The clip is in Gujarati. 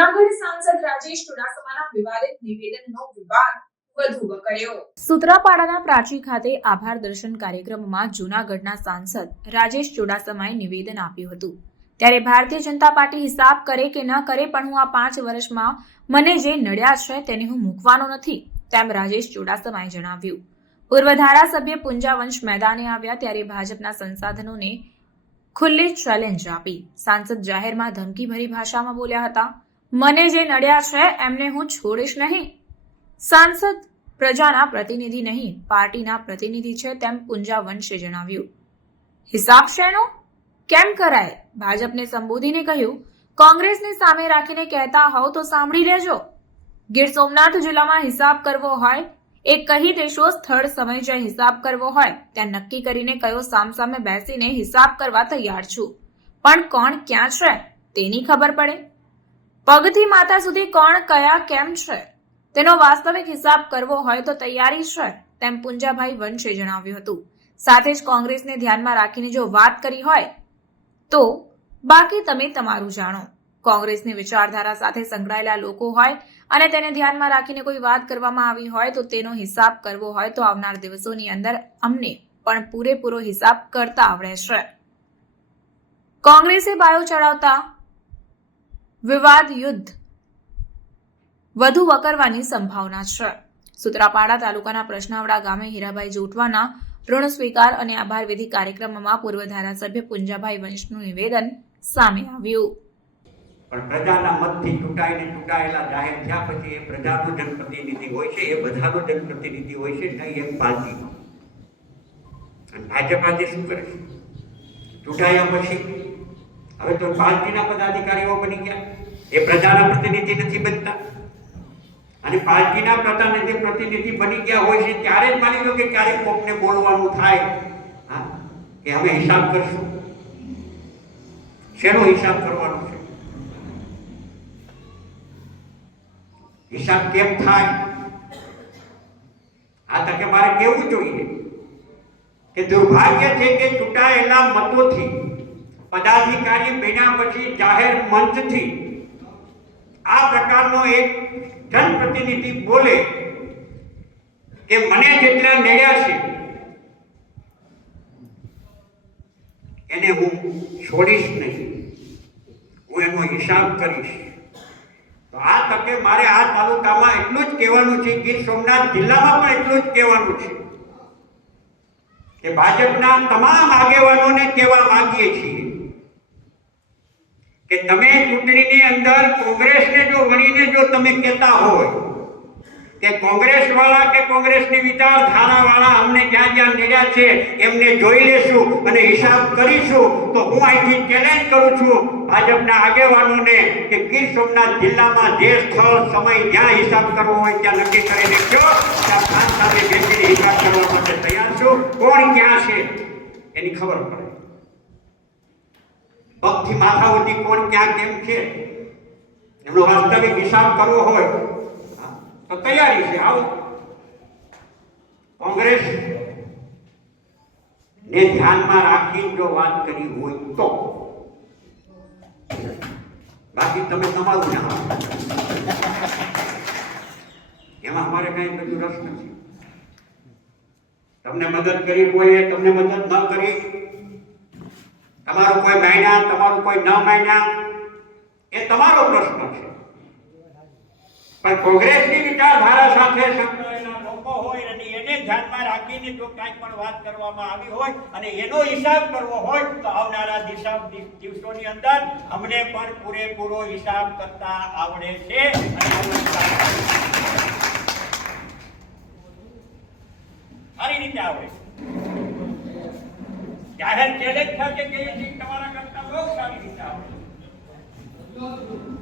જૂનાગઢ સાંસદ રાજેશ ચુડાસમાના વિવાદિત નિવેદનનો વિવાદ સુત્રાપાડાના પ્રાચી ખાતે આભાર દર્શન કાર્યક્રમમાં જૂનાગઢના સાંસદ રાજેશ ચુડાસમાએ નિવેદન આપ્યું હતું. ત્યારે ભારતીય જનતા પાર્ટી હિસાબ કરે કે ન કરે પણ હું આ પાંચ વર્ષમાં મને જે નડ્યા છે તેને હું મૂકવાનો નથી, તેમ રાજેશ ચુડાસમાએ જણાવ્યું. પૂર્વ ધારાસભ્ય પુંજાવંશ મેદાને આવ્યા ત્યારે ભાજપના સંસાધનોને ખુલ્લી ચેલેન્જ આપી. સાંસદ જાહેરમાં ધમકીભરી ભાષામાં બોલ્યા હતા. મને જે નડ્યા છે, એમને હું છોડીશ નહીં. સાંસદ પ્રજાના પ્રતિનિધિ નહીં, પાર્ટીના પ્રતિનિધિ છે તેમ પુંજા વંશે જણાવ્યું. હિસાબ શેનો? કેમ કરાય? ભાજપને સંબોધીને કહ્યું, કોંગ્રેસને સામે રાખીને કહેતા હોવ તો સાંભળી લેજો. ગીર સોમનાથ જિલ્લામાં હિસાબ કરવો હોય, એ કહી દેશો સ્થળ સમય જ્યાં હિસાબ કરવો હોય. ત્યાં નક્કી કરીને કયો સામસામે બેસીને હિસાબ કરવા તૈયાર છું. પણ કોણ ક્યાં છે, તેની ખબર પડે. પગથી માથા સુધી કોણ કયા કેમ છે? તેનો વાસ્તવિક હિસાબ કરવો હોય તો તૈયારી છે, તેમ પુંજાભાઈ વંશે જણાવ્યું હતું. સાથે જ કોંગ્રેસને ધ્યાનમાં રાખીને જો વાત કરી હોય, તો બાકી તમે તમારું જાણો. કોંગ્રેસની વિચારધારા સાથે સંકળાયેલા લોકો હોય અને તેને ધ્યાનમાં રાખીને કોઈ વાત કરવામાં આવી હોય તો તેનો હિસાબ કરવો હોય તો આવનાર દિવસોની અંદર અમને પણ પૂરેપૂરો હિસાબ કરતા આવડે છે. કોંગ્રેસે બાયો ચડાવતા વિવાદ યુદ્ધ. વધુ વકરવાની સંભાવના છે. સુત્રાપાડા તાલુકાના પ્રશ્નાવડા ગામે હીરાભાઈ જોટવાના ઋણ સ્વીકાર અને આભાર વિધિ કાર્યક્રમમાં પૂર્વ ધારાસભ્ય પુંજાભાઈ વંશનું નિવેદન સામે આવ્યું. પણ પ્રજાના મતથી ચૂંટાઈને ચૂંટાયેલા જાહેર થયા પછી એ પ્રજાનો જનપ્રતિનિધિ હોય છે, એ બધાનો જનપ્રતિનિધિ હોય છે, નહીં એક પાર્ટી. ભાજપ આજે શું કરે છે? ચૂંટાયા પછી હવે તો પાર્ટીના પદાધિકારીઓ બની ગયા. એ પ્રજાના પ્રતિનિધિ નથી બનતા. અને પાર્ટીના પ્રતિનિધિ પ્રતિનિધિ બની ગયા હોય છે, ત્યારે જ માની લો કે ક્યારેક કોકને બોલવાનું થાય. હા? કે અમે હિસાબ કરશું. શેનો હિસાબ કરવાનો છે? હિસાબ કેમ થાય? આ તકે મારે કેવું જોઈએ? કે દુર્ભાગ્ય છે કે ચૂંટાયેલા મતોથી પદાધિકારી બન્યા પછી જાહેર મંચથી આ પ્રકારનો એક જનપ્રતિનિધિ બોલે કે મને જેટલા નડ્યા છે, એને હું છોડીશ નહીં. હું એનો હિસાબ કરીશ. તો આ તકે મારે આ તાલુકામાં એટલું જ કહેવાનું છે, ગીર સોમનાથ જિલ્લામાં પણ એટલું જ કહેવાનું છે કે ભાજપના તમામ આગેવાનોને કહેવા માંગીએ છીએ કે તમે ચૂંટણીની અંદર કોંગ્રેસને જો વળીને જો તમે કહેતા હોય કે કોંગ્રેસ વાળા કે કોંગ્રેસની વિચારધારા વાળા અમને જ્યાં જ્યાં નડ્યા છે, એમને જોઈ લેશું અને હિસાબ કરીશું, તો હું અહીંથી ચેલેન્જ કરું છું ભાજપના આગેવાનોને કે ગીર સોમનાથ જિલ્લામાં જે સ્થળ, સમય જ્યાં હિસાબ કરવો હોય ત્યાં નક્કી કરીને કયો ત્યાં ખાન સાથે બેસીને હિસાબ કરવા માટે તૈયાર છું. કોણ ક્યાં છે, એની ખબર પડે. પગથી માથા સુધી કોણ ક્યાં કેમ છે? એમનો વાસ્તવિક હિસાબ કરવો હોય તો તૈયારી છે. આવો. કોંગ્રેસ ને ધ્યાનમાં રાખી જો વાત કરી હોય તો. બાકી તમે તમારું ના એમાં અમારે કઈ બધું રસ નથી. તમને મદદ કરી કોઈએ તમને મદદ ન કરી તમારું કોઈ માયના, તમારું કોઈ ન માયના? એ તમારો પ્રશ્ન છે. પણ કોંગ્રેસની વિચારધારા સાથે એને ધ્યાનમાં રાખીને જો કાંઈ પણ વાત કરવામાં આવી હોય અને એનો હિસાબ કરવો હોય, તો આવનારા દિશા દિવસોની અંદર અમને પણ પૂરેપૂરો હિસાબ કરતા આવડે છે સારી રીતે આવડે છે. જાહેર ચેલેન્જ થાય છે કે એ તમારા કરતા બહુ સારી રીતે આવડે